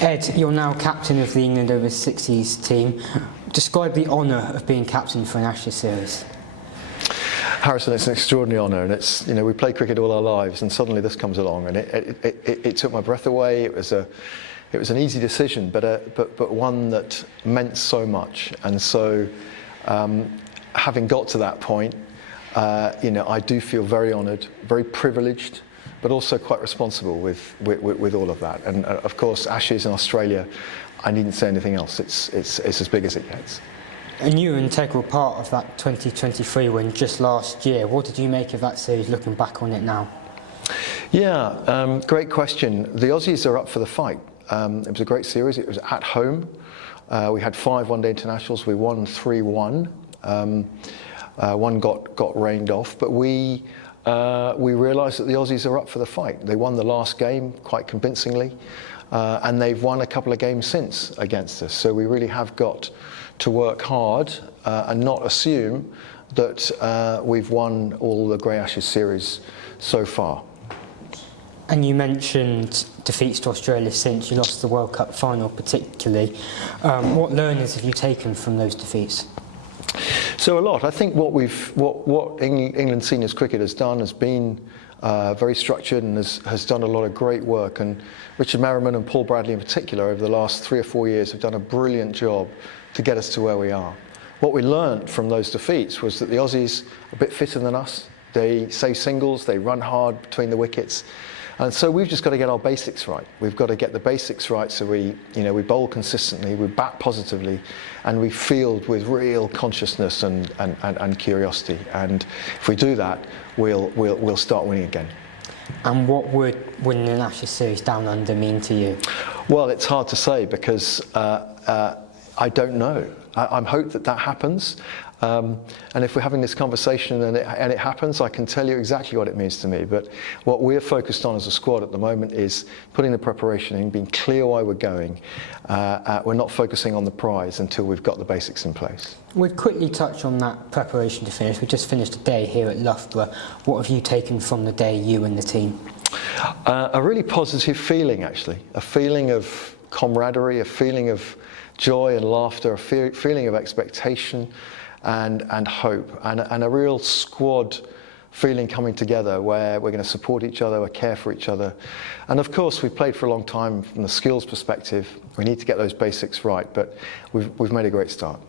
Ed, you're now captain of the England over 60s team. Describe the honour of being captain for an Ashes series. Harrison, it's an extraordinary honour, and it's, we play cricket all our lives, and suddenly this comes along, and it took my breath away. It was an easy decision, but one that meant so much, and so having got to that point, I do feel very honoured, very privileged, but also quite responsible with all of that. And of course, Ashes in Australia, I needn't say anything else. It's as big as it gets. And you were an integral part of that 2023 win just last year. What did you make of that series, looking back on it now? Yeah, great question. The Aussies are up for the fight. It was a great series. It was at home. We had 5 one-day internationals. We won 3-1. One got rained off, but we realised that the Aussies are up for the fight. They won the last game quite convincingly, and they've won a couple of games since against us. So we really have got to work hard and not assume that we've won all the Grey Ashes series so far. And you mentioned defeats to Australia since you lost the World Cup final particularly. What learnings have you taken from those defeats? So a lot. I think what England seniors cricket has done has been very structured and has done a lot of great work. And Richard Merriman and Paul Bradley in particular over the last 3 or 4 years have done a brilliant job to get us to where we are. What we learnt from those defeats was that the Aussies are a bit fitter than us. They save singles, they run hard between the wickets. And so we've just got to get our basics right. We've got to get the basics right so we bowl consistently, we bat positively, and we field with real consciousness and curiosity. And if we do that, we'll start winning again. And what would winning an Ashes series down under mean to you? Well, it's hard to say because I don't know. I'm hope that happens. And if we're having this conversation and it happens, I can tell you exactly what it means to me. But what we're focused on as a squad at the moment is putting the preparation in, being clear why we're going. We're not focusing on the prize until we've got the basics in place. We'll quickly touch on that preparation to finish. We just finished a day here at Loughborough. What have you taken from the day, you and the team? A really positive feeling, actually. A feeling of camaraderie, a feeling of joy and laughter, a feeling of expectation and hope, and a real squad feeling coming together where we're going to support each other, we care for each other. And of course, we've played for a long time from the skills perspective. We need to get those basics right, but we've made a great start.